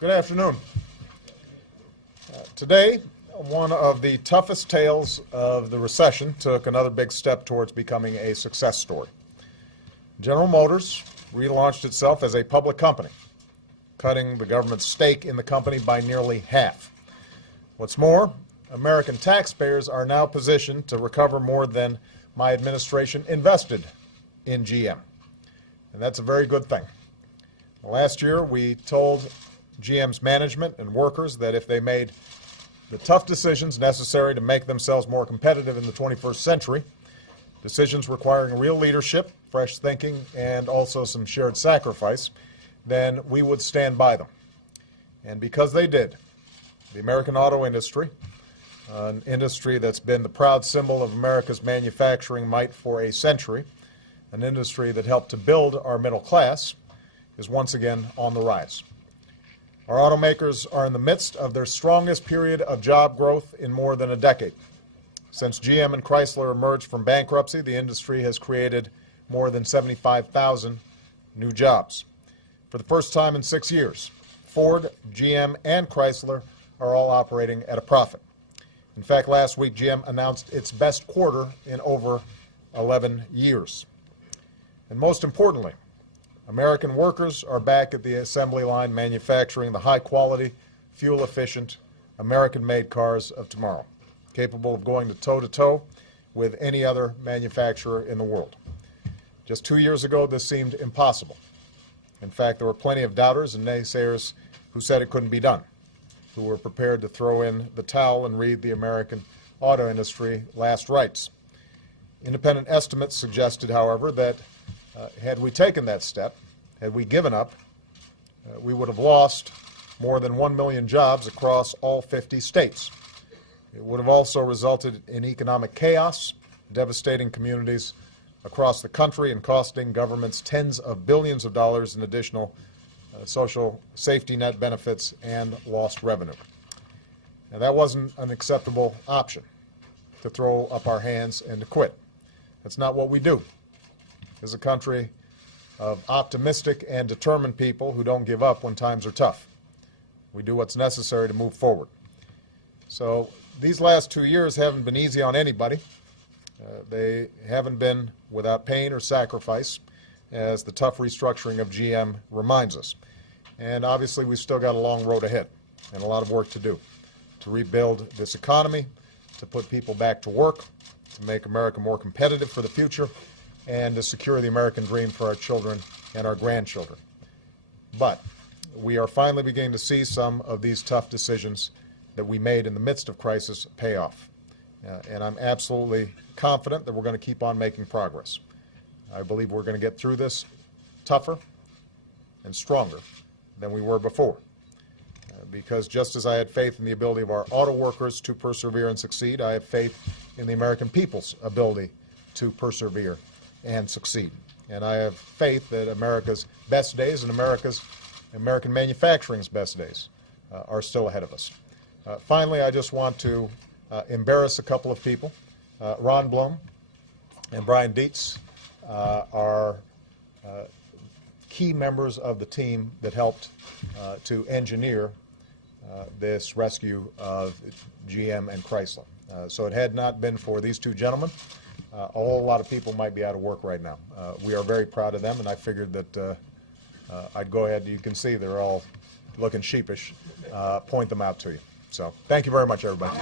Good afternoon. Today, one of the toughest tales of the recession took another big step towards becoming a success story. General Motors relaunched itself as a public company, cutting the government's stake in the company by nearly half. What's more, American taxpayers are now positioned to recover more than my administration invested in GM. And that's a very good thing. Last year, we told GM's management and workers that if they made the tough decisions necessary to make themselves more competitive in the 21st century, decisions requiring real leadership, fresh thinking, and also some shared sacrifice, then we would stand by them. And because they did, the American auto industry, an industry that's been the proud symbol of America's manufacturing might for a century, an industry that helped to build our middle class, is once again on the rise. Our automakers are in the midst of their strongest period of job growth in more than a decade. Since GM and Chrysler emerged from bankruptcy, the industry has created more than 75,000 new jobs. For the first time in 6 years, Ford, GM, and Chrysler are all operating at a profit. In fact, last week, GM announced its best quarter in over 11 years. And most importantly, American workers are back at the assembly line manufacturing the high-quality, fuel-efficient, American-made cars of tomorrow, capable of going toe-to-toe with any other manufacturer in the world. Just 2 years ago, this seemed impossible. In fact, there were plenty of doubters and naysayers who said it couldn't be done, who were prepared to throw in the towel and read the American auto industry last rites. Independent estimates suggested, however, that had we taken that step, had we given up, we would have lost more than 1 million jobs across all 50 states. It would have also resulted in economic chaos, devastating communities across the country, and costing governments tens of billions of dollars in additional social safety net benefits and lost revenue. Now, that wasn't an acceptable option, to throw up our hands and to quit. That's not what we do. As a country of optimistic and determined people who don't give up when times are tough. We do what's necessary to move forward. So these last 2 years haven't been easy on anybody. They haven't been without pain or sacrifice, as the tough restructuring of GM reminds us. And obviously, we've still got a long road ahead and a lot of work to do to rebuild this economy, to put people back to work, to make America more competitive for the future, and to secure the American dream for our children and our grandchildren. But we are finally beginning to see some of these tough decisions that we made in the midst of crisis pay off. And I'm absolutely confident that we're going to keep on making progress. I believe we're going to get through this tougher and stronger than we were before. Because just as I had faith in the ability of our auto workers to persevere and succeed, I have faith in the American people's ability to persevere and succeed. And I have faith that America's best days and American manufacturing's best days are still ahead of us. Finally, I just want to embarrass a couple of people. Ron Blum and Brian Dietz are key members of the team that helped to engineer this rescue of GM and Chrysler. So it had not been for these two gentlemen, a whole lot of people might be out of work right now. We are very proud of them, and I figured that I'd go ahead. You can see they're all looking sheepish. Point them out to you. So thank you very much, everybody.